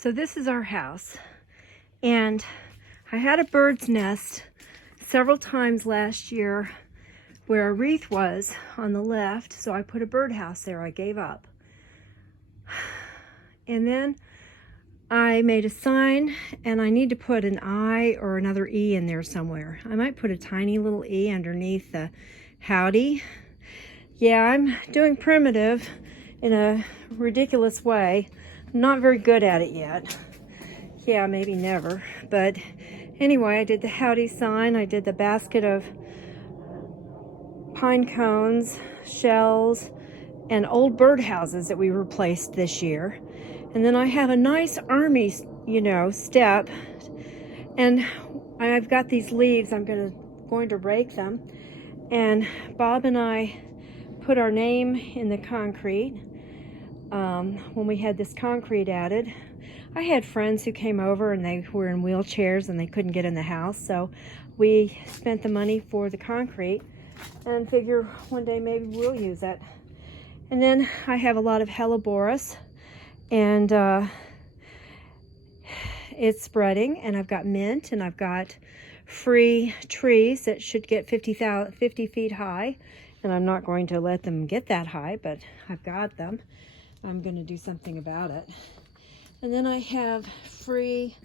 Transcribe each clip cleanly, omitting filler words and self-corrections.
So this is our house, and I had a bird's nest several times last year where a wreath was on the left, so I put a birdhouse there. I gave up. And then I made a sign, and I need to put an I or another E in there somewhere. I might put a tiny little E underneath the howdy. Yeah, I'm doing primitive in a ridiculous way. I'm not very good at it yet. Yeah, maybe never. But anyway, I did the howdy sign. I did the basket of pine cones, shells, and old birdhouses that we replaced this year. And then I have a nice army, step. And I've got these leaves. I'm going to rake them. And Bob and I put our name in the concrete when we had this concrete added. I had friends who came over and they were in wheelchairs and they couldn't get in the house, so we spent the money for the concrete and figure one day maybe we'll use it. And then I have a lot of helleborus, and it's spreading, and I've got mint, and I've got free trees that should get 50 feet high, and I'm not going to let them get that high, but I've got them. I'm going to do something about it. And then I have free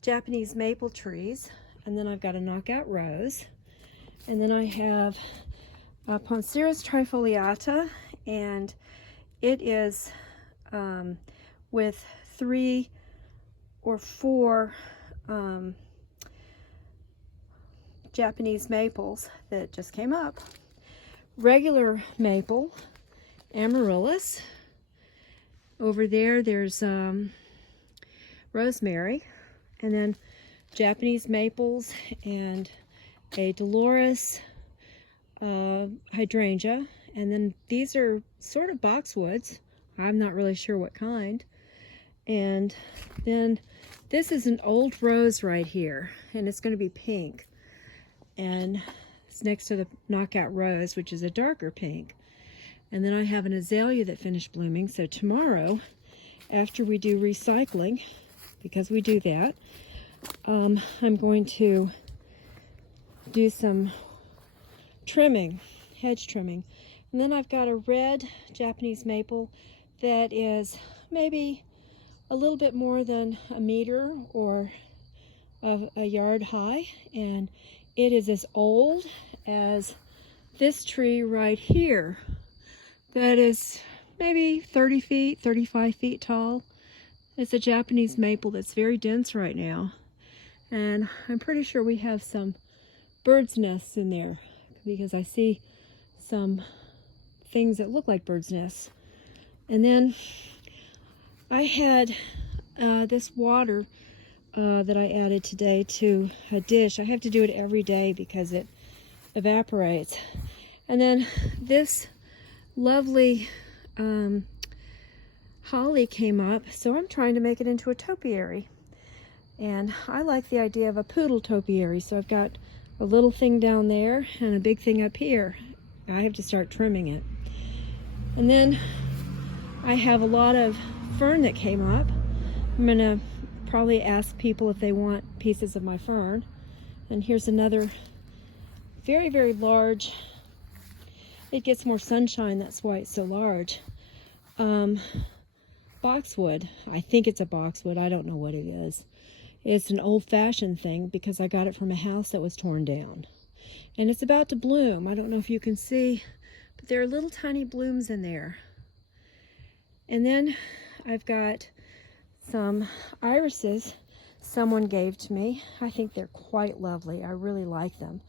Japanese maple trees, and then I've got a knockout rose, and then I have Ponceras trifoliata, and it is with 3 or 4 Japanese maples that just came up. Regular maple, amaryllis. Over there, there's rosemary, and then Japanese maples and a Dolores hydrangea, and then these are sort of boxwoods. I'm not really sure what kind. And then this is an old rose right here, and it's going to be pink, and it's next to the knockout rose, which is a darker pink. And then I have an azalea that finished blooming. So tomorrow, after we do recycling, because we do that, I'm going to do some trimming, hedge trimming. And then I've got a red Japanese maple that is maybe a little bit more than a meter or a yard high. And it is as old as this tree right here. That is maybe 30 feet, 35 feet tall. It's a Japanese maple that's very dense right now. And I'm pretty sure we have some bird's nests in there because I see some things that look like bird's nests. And then I had this water that I added today to a dish. I have to do it every day because it evaporates. And then this lovely holly came up, so I'm trying to make it into a topiary. And I like the idea of a poodle topiary, so I've got a little thing down there and a big thing up here. I have to start trimming it. And then I have a lot of fern that came up. I'm going to probably ask people if they want pieces of my fern. And here's another very, very large. It gets more sunshine, that's why it's so large. Boxwood. I think it's a boxwood. I don't know what it is. It's an old-fashioned thing because I got it from a house that was torn down. And it's about to bloom. I don't know if you can see, but there are little tiny blooms in there. And then I've got some irises someone gave to me. I think they're quite lovely. I really like them.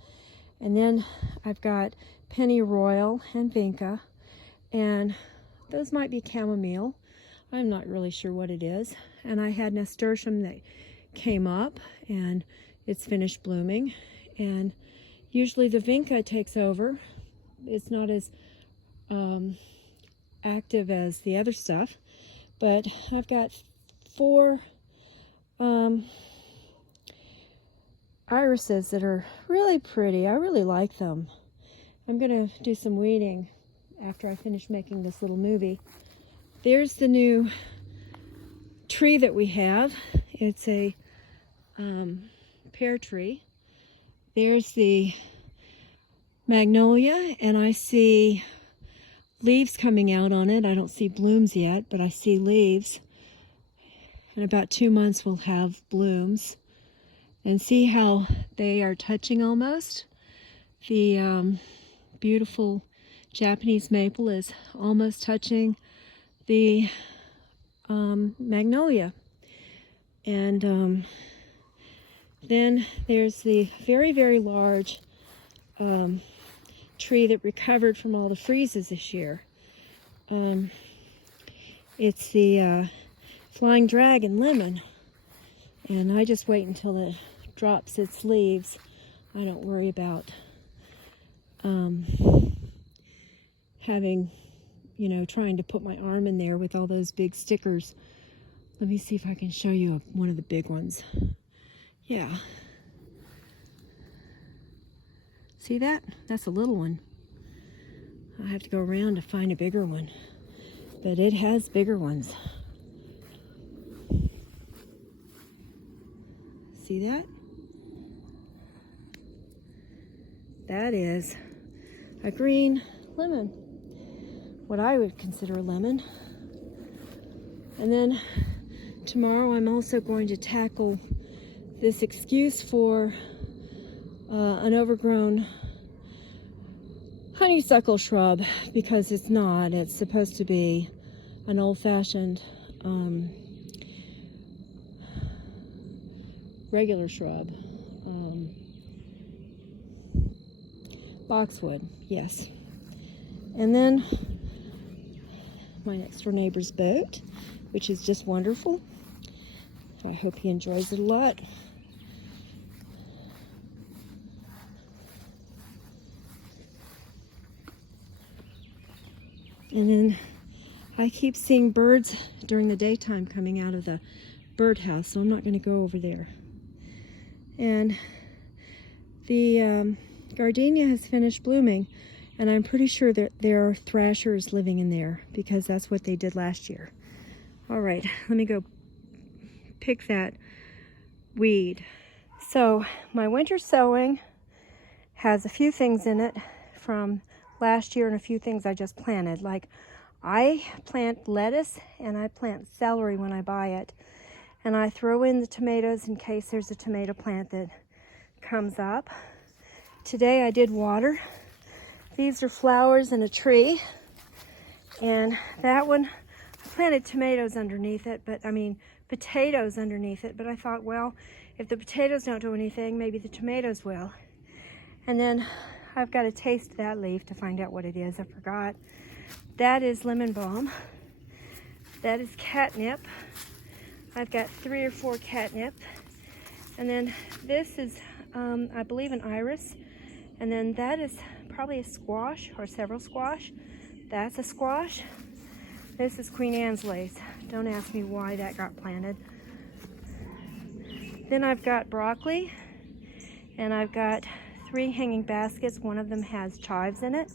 And then I've got pennyroyal and vinca, and those might be chamomile. I'm not really sure what it is. And I had nasturtium that came up, and it's finished blooming. And usually the vinca takes over. It's not as active as the other stuff, but I've got 4 irises that are really pretty. I really like them. I'm going to do some weeding after I finish making this little movie. There's the new tree that we have. It's a pear tree. There's the magnolia, and I see leaves coming out on it. I don't see blooms yet, but I see leaves. In about 2 months we'll have blooms. And see how they are touching almost? The beautiful Japanese maple is almost touching the magnolia. And then there's the very, very large tree that recovered from all the freezes this year. It's the flying dragon lemon. And I just wait until it drops its leaves. I don't worry about having, trying to put my arm in there with all those big stickers. Let me see if I can show you one of the big ones. Yeah. See that? That's a little one. I have to go around to find a bigger one. But it has bigger ones. See that? That is a green lemon. What I would consider a lemon. And then tomorrow I'm also going to tackle this excuse for an overgrown honeysuckle shrub, because it's not. It's supposed to be an old-fashioned regular shrub. Boxwood, yes. And then my next door neighbor's boat, which is just wonderful. I hope he enjoys it a lot. And then I keep seeing birds during the daytime coming out of the birdhouse, so I'm not going to go over there. And the gardenia has finished blooming, and I'm pretty sure that there are thrashers living in there, because that's what they did last year. All right, let me go pick that weed. So my winter sowing has a few things in it from last year and a few things I just planted. Like, I plant lettuce and I plant celery when I buy it. And I throw in the tomatoes in case there's a tomato plant that comes up. Today I did water. These are flowers in a tree. And that one, I planted tomatoes underneath it, potatoes underneath it. But I thought, well, if the potatoes don't do anything, maybe the tomatoes will. And then I've got to taste that leaf to find out what it is. I forgot. That is lemon balm. That is catnip. I've got 3 or 4 catnip. And then this is, I believe, an iris. And then that is probably a squash or several squash. That's a squash. This is Queen Anne's lace. Don't ask me why that got planted. Then I've got broccoli. And I've got 3 hanging baskets. One of them has chives in it.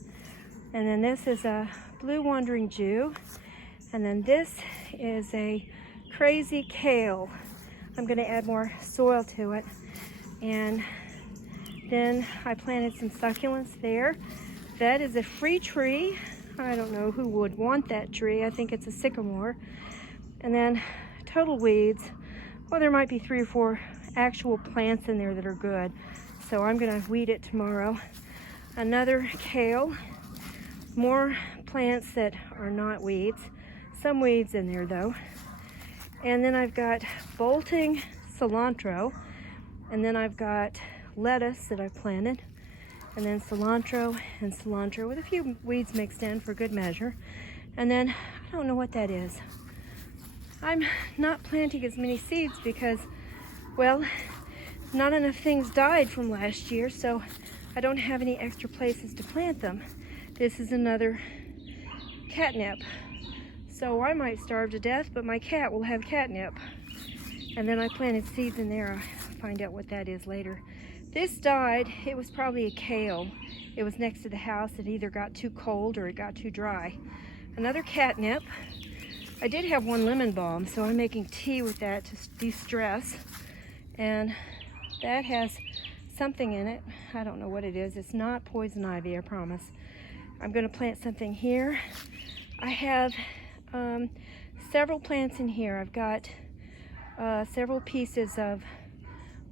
And then this is a blue wandering Jew. And then this is a crazy kale. I'm going to add more soil to it. And then I planted some succulents there. That is a free tree. I don't know who would want that tree. I think it's a sycamore. And then total weeds. Well, there might be 3 or 4 actual plants in there that are good. So I'm going to weed it tomorrow. Another kale. More plants that are not weeds. Some weeds in there though. And then I've got bolting cilantro. And then I've got lettuce that I've planted. And then cilantro and cilantro with a few weeds mixed in for good measure. And then I don't know what that is. I'm not planting as many seeds because, well, not enough things died from last year, so I don't have any extra places to plant them. This is another catnip. So I might starve to death, but my cat will have catnip. And then I planted seeds in there. I'll find out what that is later. This died. It was probably a kale. It was next to the house. It either got too cold or it got too dry. Another catnip. I did have one lemon balm, so I'm making tea with that to de-stress. And that has something in it. I don't know what it is. It's not poison ivy, I promise. I'm going to plant something here. I have several plants in here. I've got several pieces of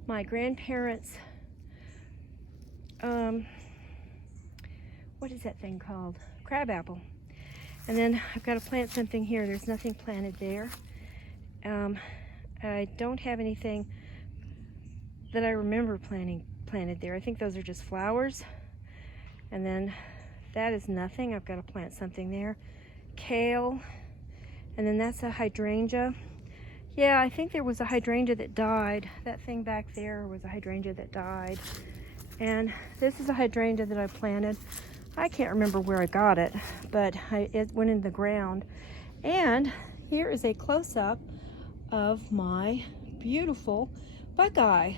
my grandparents' what is that thing called? Crabapple. And then I've got to plant something here. There's nothing planted there. I don't have anything that I remember planted there. I think those are just flowers. And then that is nothing. I've got to plant something there. Kale. And then that's a hydrangea. Yeah, I think there was a hydrangea that died. That thing back there was a hydrangea that died. And this is a hydrangea that I planted. I can't remember where I got it, but it went in the ground. And here is a close-up of my beautiful buckeye.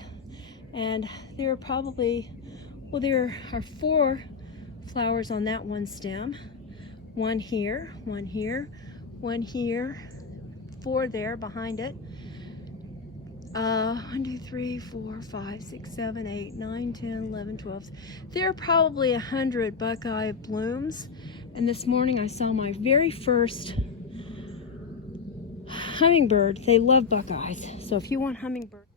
And there are probably, well, there are 4 flowers on that one stem. One here, one here, one here, 4 there behind it. 1, 2, 3, 4, 5, 6, 7, 8, 9, 10, 11, 12. There are probably 100 buckeye blooms. And this morning I saw my very first hummingbird. They love buckeyes. So if you want hummingbird,